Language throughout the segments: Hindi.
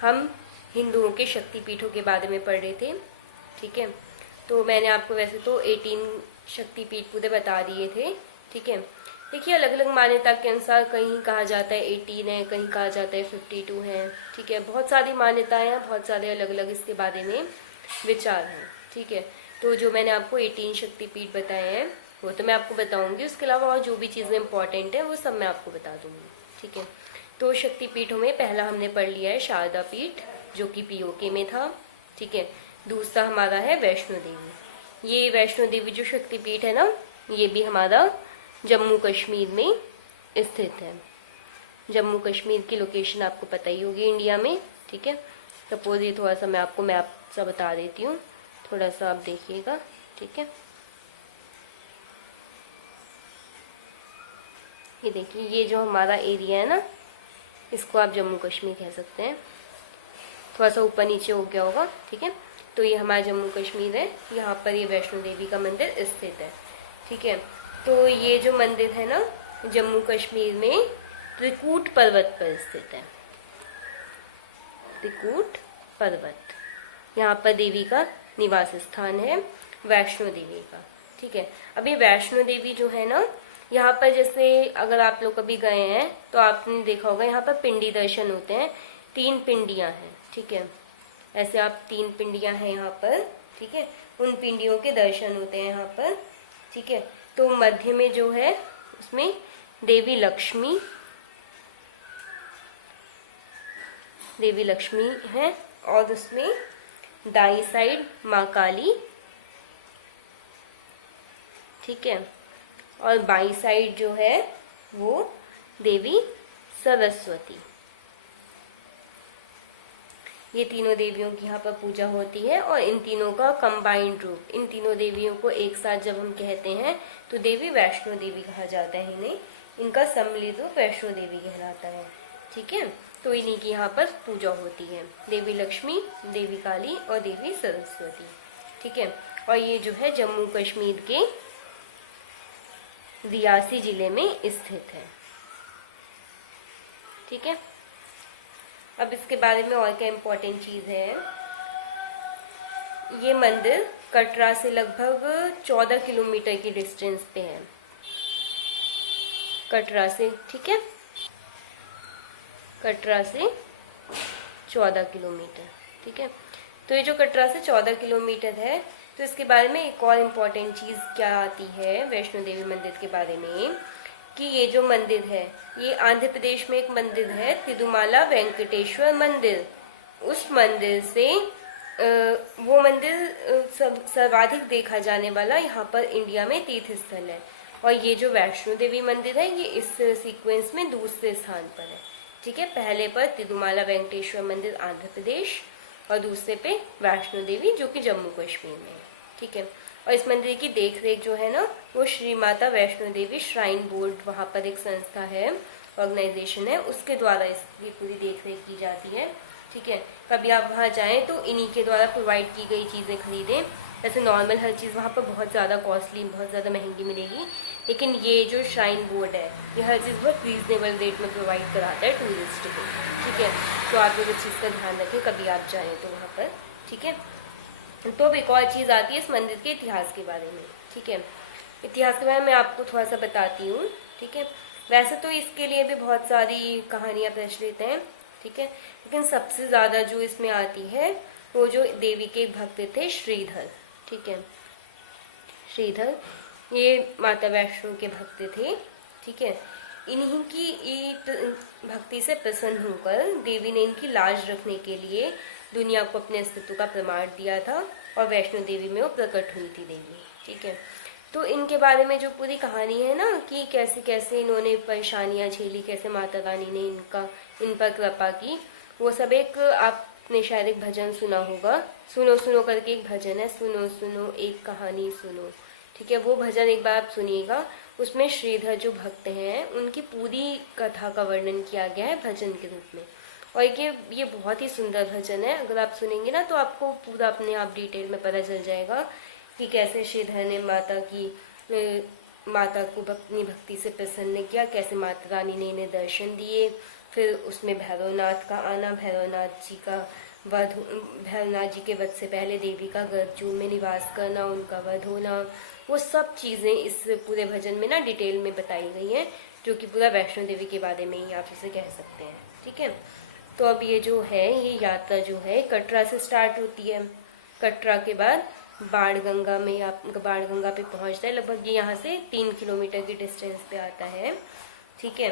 हम हिंदुओं के शक्तिपीठों के बारे में पढ़ रहे थे। ठीक है, तो मैंने आपको वैसे तो 18 शक्तिपीठ पूरे बता दिए थे। ठीक है, देखिए अलग अलग मान्यता के अनुसार कहीं कहा जाता है 18 है, कहीं कहा जाता है 52 है। ठीक है, बहुत सारी मान्यताएं हैं, बहुत सारे अलग अलग इसके बारे में विचार हैं। ठीक है, तो जो मैंने आपको 18 शक्तिपीठ बताए हैं वो तो मैं आपको बताऊंगी, उसके अलावा और जो भी चीज़ें इंपॉर्टेंट है वो सब मैं आपको बता दूंगी। ठीक है, तो शक्तिपीठों में पहला हमने पढ़ लिया है शारदा पीठ, जो कि पीओके में था। ठीक है, दूसरा हमारा है वैष्णो देवी। ये वैष्णो देवी जो शक्तिपीठ है ना, ये भी हमारा जम्मू कश्मीर में स्थित है। जम्मू कश्मीर की लोकेशन आपको पता ही होगी इंडिया में। ठीक है, सपोज ये थोड़ा सा मैं आपको मैप सा बता देती हूँ, थोड़ा सा आप देखिएगा। ठीक है, ये देखिए, ये जो हमारा एरिया है ना, इसको आप जम्मू कश्मीर कह सकते हैं। थोड़ा सा ऊपर नीचे हो गया होगा। ठीक है, तो ये हमारा जम्मू कश्मीर है, यहाँ पर ये वैष्णो देवी का मंदिर स्थित है। ठीक है, तो ये जो मंदिर है ना, जम्मू कश्मीर में त्रिकूट पर्वत पर स्थित है। त्रिकूट पर्वत, यहाँ पर देवी का निवास स्थान है, वैष्णो देवी का। ठीक है, अभी वैष्णो देवी जो है ना, यहाँ पर जैसे अगर आप लोग कभी गए हैं तो आपने देखा होगा यहाँ पर पिंडी दर्शन होते हैं, 3 पिंडियां हैं। ठीक है, ऐसे आप 3 पिंडियां हैं यहाँ पर। ठीक है, उन पिंडियों के दर्शन होते हैं यहाँ पर। ठीक है, तो मध्य में जो है उसमें देवी लक्ष्मी है, और उसमें दाई साइड माँ काली। ठीक है, और बाई साइड जो है वो देवी सरस्वती। ये तीनों देवियों की यहाँ पर पूजा होती है, और इन तीनों का कंबाइंड रूप, इन तीनों देवियों को एक साथ जब हम कहते हैं तो देवी वैष्णो देवी कहा जाता है इन्हें। इनका सम्मिलित रूप वैष्णो देवी कहलाता है। ठीक है, तो इन्हीं की यहाँ पर पूजा होती है, देवी लक्ष्मी, देवी काली और देवी सरस्वती। ठीक है, और ये जो है जम्मू कश्मीर के रियासी जिले में स्थित है। ठीक है, अब इसके बारे में और क्या इम्पोर्टेंट चीज है, ये मंदिर कटरा से लगभग 14 किलोमीटर की डिस्टेंस पे है, कटरा से। ठीक है, कटरा से 14 किलोमीटर। ठीक है, तो ये जो कटरा से 14 किलोमीटर है, तो इसके बारे में एक और इम्पोर्टेंट चीज क्या आती है वैष्णो देवी मंदिर के बारे में, कि ये जो मंदिर है ये आंध्र प्रदेश में एक मंदिर है, तिरुमाला वेंकटेश्वर मंदिर। उस मंदिर से वो मंदिर सर्वाधिक देखा जाने वाला यहाँ पर इंडिया में तीर्थ स्थल है। और ये जो वैष्णो देवी मंदिर है ये इस सीक्वेंस में दूसरे स्थान पर है। ठीक है, पहले पर तिरुमाला वेंकटेश्वर मंदिर आंध्र प्रदेश, और दूसरे पे वैष्णो देवी जो कि जम्मू कश्मीर में है। ठीक है, और इस मंदिर की देख रेख जो है ना, वो श्री माता वैष्णो देवी श्राइन बोर्ड, वहाँ पर एक संस्था है, ऑर्गेनाइजेशन है, उसके द्वारा इसकी पूरी देख रेख की जाती है। ठीक है, कभी आप वहाँ जाएं तो इन्हीं के द्वारा प्रोवाइड की गई चीज़ें खरीदें। वैसे नॉर्मल हर चीज़ वहाँ पर बहुत ज़्यादा कॉस्टली, बहुत ज़्यादा महंगी मिलेगी, लेकिन ये जो श्राइन बोर्ड है ये हर चीज़ बहुत रीजनेबल रेट में प्रोवाइड कराता है टूरिस्ट को। ठीक है, तो आप लोग इस चीज़ का ध्यान रखें कभी आप जाएँ तो वहाँ पर। ठीक है, तो अब एक और चीज़ आती है इस मंदिर के इतिहास के बारे में। ठीक है, इतिहास के बारे में मैं आपको थोड़ा सा बताती हूँ। ठीक है, वैसे तो इसके लिए भी बहुत सारी कहानियाँ प्रचलित हैं। ठीक है, लेकिन सबसे ज़्यादा जो इसमें आती है वो जो देवी के भक्त थे श्रीधर। ठीक है, श्रीधर ये माता वैष्णो के भक्त थे। ठीक है, इन्हीं की भक्ति से प्रसन्न होकर देवी ने इनकी लाज रखने के लिए दुनिया को अपने अस्तित्व का प्रमाण दिया था, और वैष्णो देवी में वो प्रकट हुई थी देवी। ठीक है, तो इनके बारे में जो पूरी कहानी है ना, कि कैसे कैसे इन्होंने परेशानियां झेली, कैसे माता रानी ने इन पर कृपा की, वो सब एक आपने शायद एक भजन सुना होगा, सुनो सुनो करके एक भजन है, सुनो सुनो एक कहानी सुनो। ठीक है, वो भजन एक बार आप सुनिएगा, उसमें श्रीधर जो भक्त हैं उनकी पूरी कथा का वर्णन किया गया है भजन के रूप में। और ये बहुत ही सुंदर भजन है, अगर आप सुनेंगे ना तो आपको पूरा अपने आप डिटेल में पता चल जाएगा कि कैसे श्रीधर ने माता की माता को अपनी भक्ति से प्रसन्न किया, कैसे माता रानी ने इन्हें दर्शन दिए, फिर उसमें भैरवनाथ का आना, भैरवनाथ जी का वध, भैरवनाथ जी के वध से पहले देवी का गर्भजून में निवास करना, उनका वध होना, वो सब चीज़ें इस पूरे भजन में ना डिटेल में बताई गई हैं, जो कि पूरा वैष्णो देवी के बारे में ही आप इसे कह सकते हैं। ठीक है, तो अब ये जो है ये यात्रा जो है कटरा से स्टार्ट होती है। कटरा के बाद बाणगंगा में आप बाणगंगा पे पहुंचता है, लगभग ये यहाँ से 3 किलोमीटर की डिस्टेंस पे आता है। ठीक है,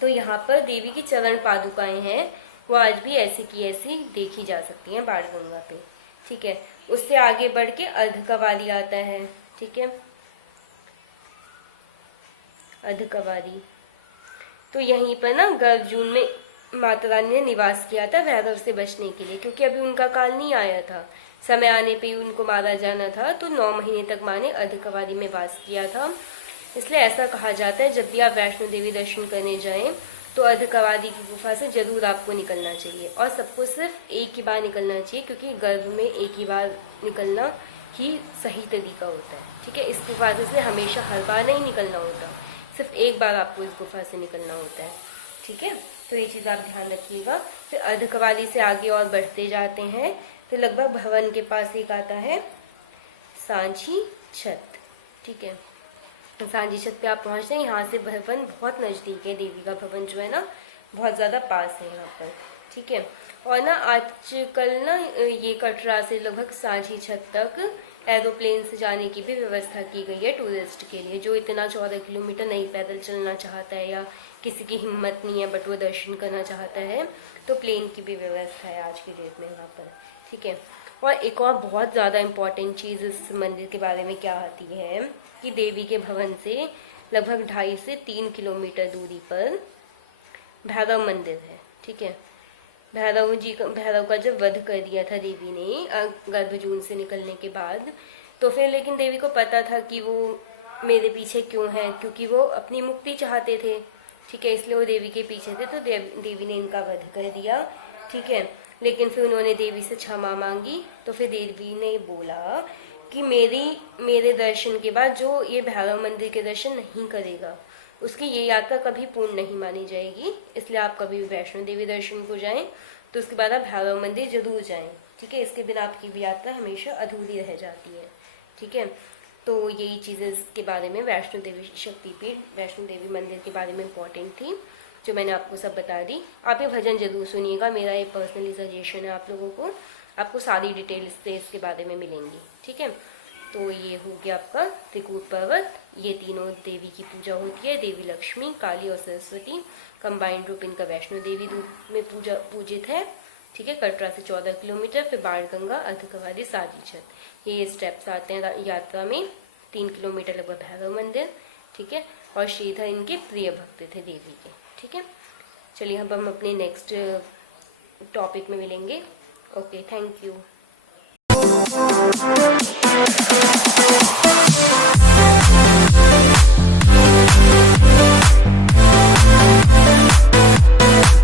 तो यहाँ पर देवी की चरण पादुकाएं हैं, वो आज भी ऐसी की ऐसी देखी जा सकती हैं बाणगंगा पे। ठीक है, उससे आगे बढ़ के अर्धकवारी आता है। ठीक है, अर्धकवारी तो यहीं पर ना गर्भजून में माता रानी ने निवास किया था भैरव से बचने के लिए, क्योंकि अभी उनका काल नहीं आया था, समय आने पे ही उनको मारा जाना था, तो 9 महीने तक माँ ने अर्धकवारी में वास किया था। इसलिए ऐसा कहा जाता है जब भी आप वैष्णो देवी दर्शन करने जाएं तो अर्धकवारी की गुफा से जरूर आपको निकलना चाहिए, और सबको सिर्फ एक ही बार निकलना चाहिए, क्योंकि गर्भ में एक ही बार निकलना ही सही तरीका होता है। ठीक है, इस गुफा से हमेशा हर बार नहीं निकलना होता, सिर्फ एक बार आपको इस गुफा से निकलना होता है। ठीक है, तो ये चीज़ आप ध्यान रखिएगा। फिर अर्धकवारी से आगे और बढ़ते जाते हैं तो लगभग भवन के पास एक आता है सांची छत। ठीक है, तो सांची छत पे आप पहुंचते हैं, यहाँ से भवन बहुत नज़दीक है, देवी का भवन जो है ना बहुत ज़्यादा पास है यहाँ पर। ठीक है, और ना आजकल ना ये कटरा से लगभग सांची छत तक एरोप्लेन से जाने की भी व्यवस्था की गई है टूरिस्ट के लिए, जो इतना 14 किलोमीटर नहीं पैदल चलना चाहता है या किसी की हिम्मत नहीं है बट वो दर्शन करना चाहता है, तो प्लेन की भी व्यवस्था है आज की डेट में यहाँ पर। ठीक है, और एक और बहुत ज़्यादा इम्पॉर्टेंट चीज़ इस मंदिर के बारे में क्या आती है कि देवी के भवन से लगभग 2.5 से 3 किलोमीटर दूरी पर भैरव मंदिर है। ठीक है, भैरव का जब वध कर दिया था देवी ने गर्भजून से निकलने के बाद, तो फिर लेकिन देवी को पता था कि वो मेरे पीछे क्यों है, क्योंकि वो अपनी मुक्ति चाहते थे। ठीक है, इसलिए वो देवी के पीछे थे, तो देवी ने इनका वध कर दिया। ठीक है, लेकिन फिर उन्होंने देवी से क्षमा मांगी, तो फिर देवी ने बोला कि मेरे दर्शन के बाद जो ये भैरव मंदिर के दर्शन नहीं करेगा उसकी ये यात्रा कभी पूर्ण नहीं मानी जाएगी, इसलिए आप कभी भी वैष्णो देवी दर्शन को जाएं तो उसके बाद आप भैरव मंदिर जरूर जाएं। ठीक है, इसके बिना आपकी भी यात्रा हमेशा अधूरी रह जाती है। ठीक है, तो यही चीज़ें इसके बारे में वैष्णो देवी शक्तिपीठ वैष्णो देवी मंदिर के बारे में इम्पोर्टेंट थी, जो मैंने आपको सब बता दी। आप ये भजन जरूर सुनिएगा, मेरा ये पर्सनली सजेशन है आप लोगों को, आपको सारी डिटेल्स से इसके बारे में मिलेंगी। ठीक है, तो ये हो गया आपका त्रिकूट पर्वत। ये तीनों देवी की पूजा होती है, देवी लक्ष्मी, काली और सरस्वती, कंबाइंड रूप इनका वैष्णो देवी रूप में पूजित है। ठीक है, कटरा से 14 किलोमीटर, फिर बाणगंगा, अर्धकवारी, सांची छत, ये स्टेप्स आते हैं यात्रा में। 3 किलोमीटर लगभग भैरव मंदिर। ठीक है, और श्रीधर इनके प्रिय भक्त थे देवी के। ठीक है, चलिए अब हम अपने नेक्स्ट टॉपिक में मिलेंगे। Okay, thank you.